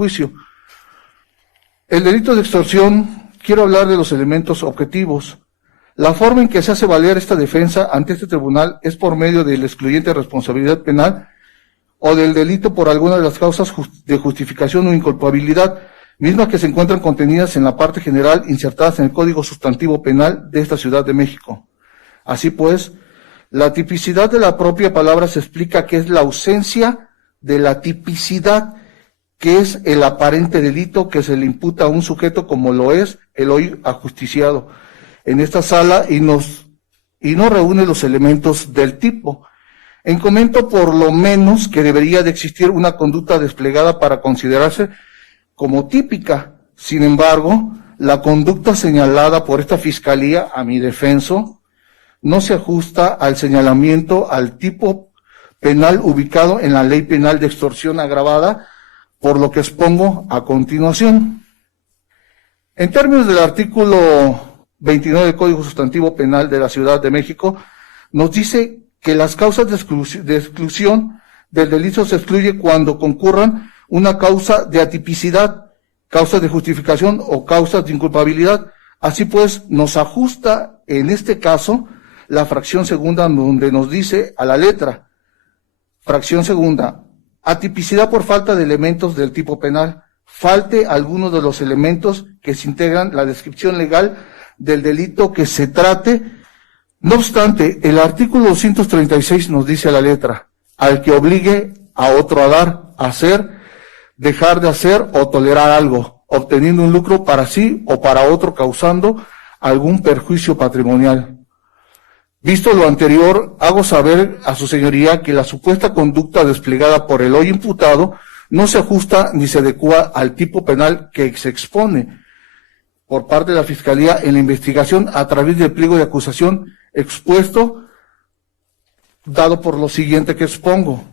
juicio. El delito de extorsión, quiero hablar de los elementos objetivos. La forma en que se hace valer esta defensa ante este tribunal es por medio de la excluyente responsabilidad penal o del delito por alguna de las causas de justificación o inculpabilidad, mismas que se encuentran contenidas en la parte general insertadas en el Código Sustantivo Penal de esta Ciudad de México. Así pues, la tipicidad de la propia palabra se explica que es la ausencia de la tipicidad, que es el aparente delito que se le imputa a un sujeto como lo es el hoy ajusticiado en esta sala y no reúne los elementos del tipo. Comento por lo menos que debería de existir una conducta desplegada para considerarse como típica. Sin embargo, la conducta señalada por esta fiscalía, a mi defenso, no se ajusta al señalamiento al tipo penal ubicado en la Ley Penal de Extorsión Agravada, por lo que expongo a continuación. En términos del artículo 29 del Código Sustantivo Penal de la Ciudad de México, nos dice que las causas de exclusión del delito se excluye cuando concurran una causa de atipicidad, causas de justificación o causas de inculpabilidad. Así pues, nos ajusta en este caso la fracción segunda, donde nos dice a la letra, fracción segunda, atipicidad por falta de elementos del tipo penal, falte alguno de los elementos que se integran la descripción legal del delito que se trate. No obstante, el artículo 236 nos dice a la letra, al que obligue a otro a dar, a hacer, dejar de hacer o tolerar algo, obteniendo un lucro para sí o para otro, causando algún perjuicio patrimonial. Visto lo anterior, hago saber a su señoría que la supuesta conducta desplegada por el hoy imputado no se ajusta ni se adecua al tipo penal que se expone por parte de la Fiscalía en la investigación a través del pliego de acusación expuesto, dado por lo siguiente que expongo.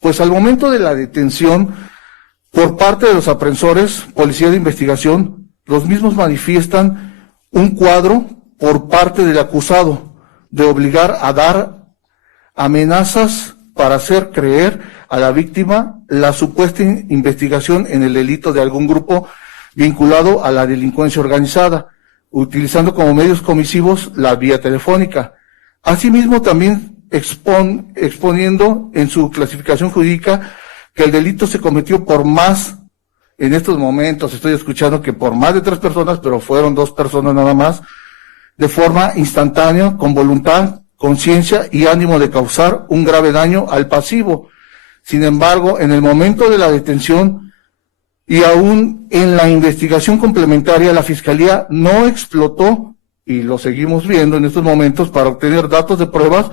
Pues al momento de la detención por parte de los aprensores, policía de investigación, los mismos manifiestan un cuadro por parte del acusado de obligar a dar amenazas para hacer creer a la víctima la supuesta investigación en el delito de algún grupo vinculado a la delincuencia organizada, utilizando como medios comisivos la vía telefónica. Asimismo, también exponiendo en su clasificación jurídica que el delito se cometió por más, en estos momentos estoy escuchando que por más de 3 personas, pero fueron 2 personas nada más, de forma instantánea, con voluntad, conciencia y ánimo de causar un grave daño al pasivo. Sin embargo, en el momento de la detención y aún en la investigación complementaria, la Fiscalía no explotó, y lo seguimos viendo en estos momentos, para obtener datos de pruebas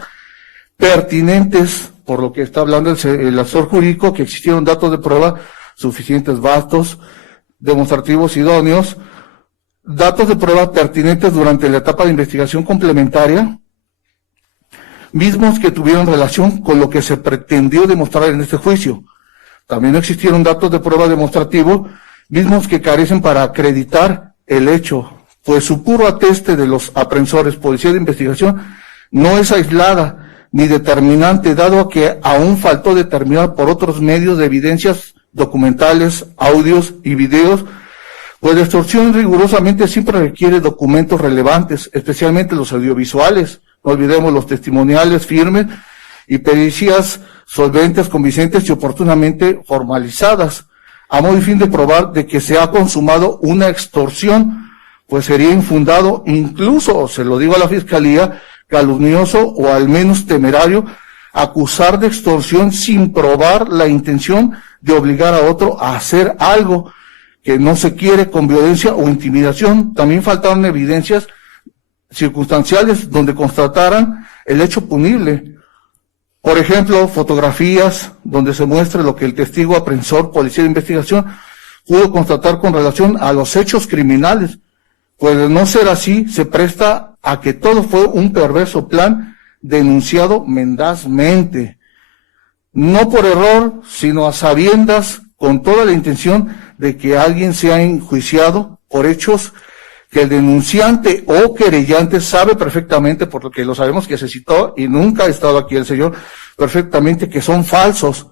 pertinentes, por lo que está hablando el asesor jurídico, que existieron datos de prueba suficientes, vastos, demostrativos, idóneos, datos de prueba pertinentes durante la etapa de investigación complementaria, mismos que tuvieron relación con lo que se pretendió demostrar en este juicio. También existieron datos de prueba demostrativos, mismos que carecen para acreditar el hecho, pues su puro ateste de los aprensores, policía de investigación, no es aislada ni determinante, dado que aún faltó determinar por otros medios de evidencias documentales, audios y videos, pues la extorsión rigurosamente siempre requiere documentos relevantes, especialmente los audiovisuales, no olvidemos los testimoniales firmes y pericias solventes, convincentes y oportunamente formalizadas, a modo y fin de probar de que se ha consumado una extorsión, pues sería infundado, incluso, se lo digo a la Fiscalía, calumnioso o al menos temerario, acusar de extorsión sin probar la intención de obligar a otro a hacer algo que no se quiere con violencia o intimidación. También faltaron evidencias circunstanciales donde constataran el hecho punible. Por ejemplo, fotografías donde se muestra lo que el testigo aprensor, policía de investigación, pudo constatar con relación a los hechos criminales. Pues de no ser así, se presta a que todo fue un perverso plan denunciado mendazmente, no por error, sino a sabiendas, con toda la intención de que alguien sea enjuiciado por hechos que el denunciante o querellante sabe perfectamente, porque lo sabemos que se citó y nunca ha estado aquí el señor, perfectamente que son falsos.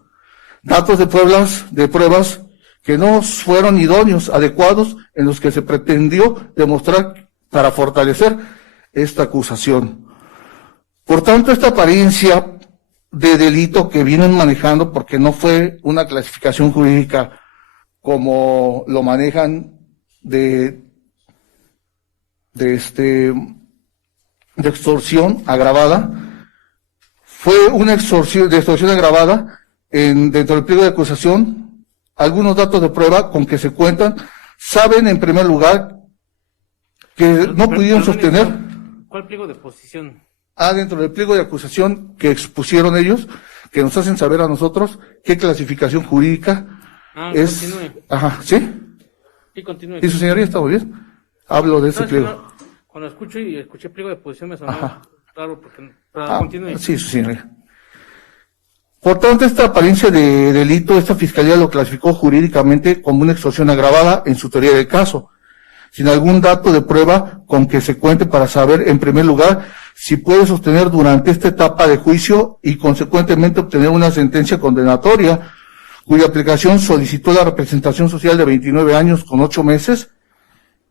Datos de pruebas que que no fueron idóneos, adecuados, en los que se pretendió demostrar para fortalecer esta acusación. Por tanto, esta apariencia de delito que vienen manejando, porque no fue una clasificación jurídica como lo manejan de extorsión agravada, fue una extorsión agravada dentro del pliego de acusación. Algunos datos de prueba con que se cuentan, saben en primer lugar que no pudieron sostener. ¿Cuál pliego de posición? Dentro del pliego de acusación que expusieron ellos, que nos hacen saber a nosotros qué clasificación jurídica es. Continúe. Ajá, ¿sí? Sí, continúe. ¿Y su señoría está muy bien? Hablo de ese pliego. Cuando escuché pliego de posición me sonó raro, porque continúe. Sí, su señoría. Por tanto, esta apariencia de delito, esta fiscalía lo clasificó jurídicamente como una extorsión agravada en su teoría del caso, sin algún dato de prueba con que se cuente para saber, en primer lugar, si puede sostener durante esta etapa de juicio y consecuentemente obtener una sentencia condenatoria, cuya aplicación solicitó la representación social de 29 años con 8 meses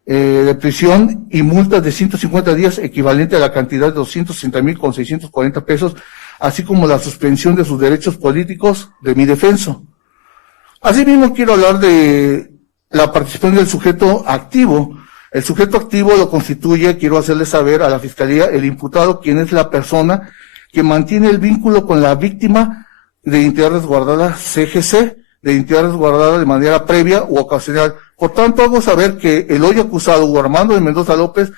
de prisión y multas de 150 días equivalente a la cantidad de 260,000 con 640 pesos, así como la suspensión de sus derechos políticos de mi defenso. Asimismo, quiero hablar de la participación del sujeto activo. El sujeto activo lo constituye, quiero hacerle saber a la Fiscalía, el imputado, quien es la persona que mantiene el vínculo con la víctima de identidad resguardada CGC, de identidad resguardada de manera previa u ocasional. Por tanto, hago saber que el hoy acusado, Hugo Armando de Mendoza López,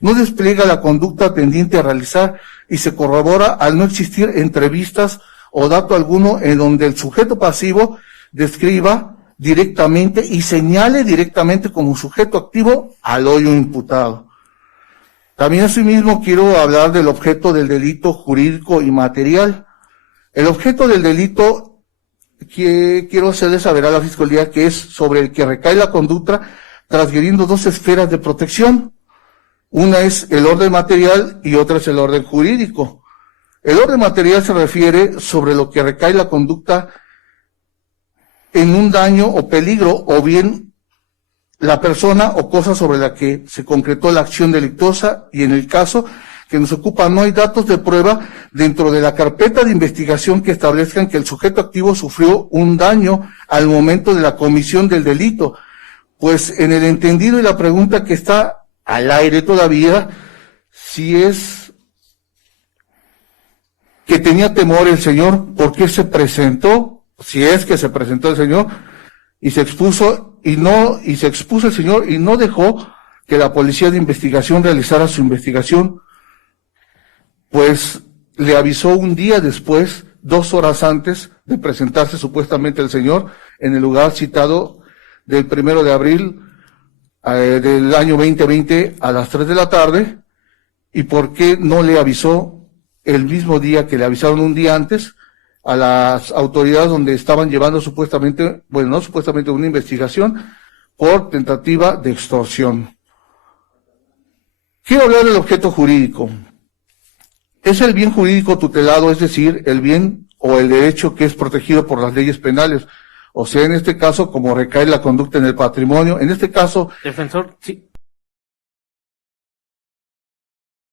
no despliega la conducta tendiente a realizar y se corrobora al no existir entrevistas o dato alguno en donde el sujeto pasivo describa directamente y señale directamente como sujeto activo al hoyo imputado. También asimismo quiero hablar del objeto del delito jurídico y material. El objeto del delito que quiero hacerle saber a la Fiscalía que es sobre el que recae la conducta transgrediendo dos esferas de protección. Una es el orden material y otra es el orden jurídico. El orden material se refiere sobre lo que recae la conducta en un daño o peligro, o bien la persona o cosa sobre la que se concretó la acción delictuosa, y en el caso que nos ocupa no hay datos de prueba dentro de la carpeta de investigación que establezcan que el sujeto activo sufrió un daño al momento de la comisión del delito. Pues en el entendido y la pregunta que está al aire todavía, si es que tenía temor el señor, ¿por qué se presentó? Si es que se presentó el señor y se expuso el señor y no dejó que la policía de investigación realizara su investigación, pues le avisó un día después, 2 horas antes de presentarse supuestamente el señor en el lugar citado del 1 de abril del año 2020 a las 3 de la tarde, y por qué no le avisó el mismo día que le avisaron un día antes a las autoridades donde estaban llevando una investigación por tentativa de extorsión. Quiero hablar del objeto jurídico. Es el bien jurídico tutelado, es decir, el bien o el derecho que es protegido por las leyes penales. O sea, en este caso, como recae la conducta en el patrimonio, en este caso... Defensor, sí,